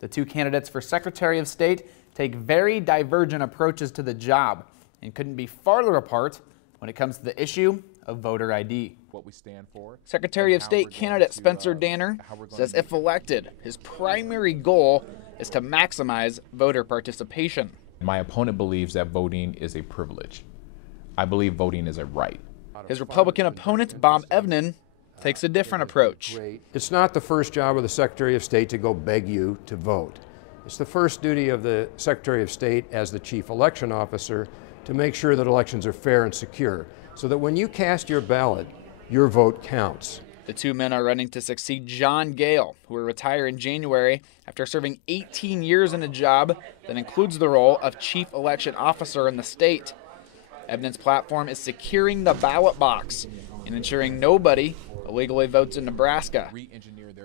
The two candidates for Secretary of State take very divergent approaches to the job and couldn't be farther apart when it comes to the issue of voter ID. What we stand for. Secretary of State candidate Spencer Danner says if elected, his primary goal is to maximize voter participation. My opponent believes that voting is a privilege. I believe voting is a right. His Republican opponent, Bob Evnen, takes a different approach. It's not the first job of the Secretary of State to go beg you to vote. It's the first duty of the Secretary of State as the Chief Election Officer to make sure that elections are fair and secure, so that when you cast your ballot, your vote counts. The two men are running to succeed John Gale, who will retire in January after serving 18 years in a job that includes the role of Chief Election Officer in the state. Evnen's platform is securing the ballot box and ensuring nobody illegally votes in Nebraska.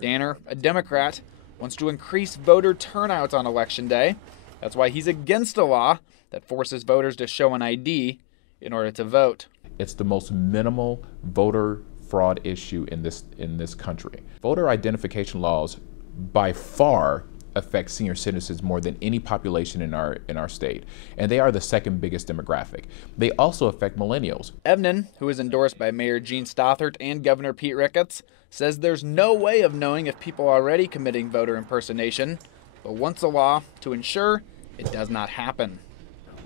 Danner, a Democrat, wants to increase voter turnout on Election Day. That's why he's against a law that forces voters to show an ID in order to vote. It's the most minimal voter fraud issue in this country. Voter identification laws by far affect senior citizens more than any population in our state, and they are the second biggest demographic. They also affect millennials. Evnen, who is endorsed by Mayor Gene Stothert and Governor Pete Ricketts, says there's no way of knowing if people are already committing voter impersonation, but wants a law to ensure it does not happen.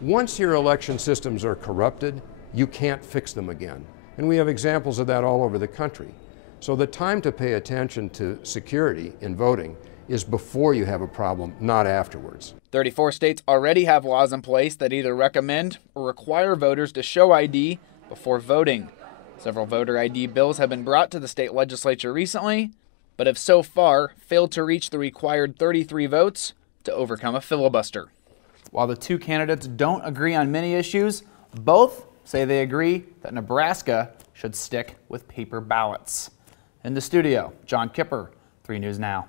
Once your election systems are corrupted, you can't fix them again. And we have examples of that all over the country. So the time to pay attention to security in voting is before you have a problem, not afterwards. 34 states already have laws in place that either recommend or require voters to show ID before voting. Several voter ID bills have been brought to the state legislature recently, but have so far failed to reach the required 33 votes to overcome a filibuster. While the two candidates don't agree on many issues, both say they agree that Nebraska should stick with paper ballots. In the studio, John Kipper, 3 News Now.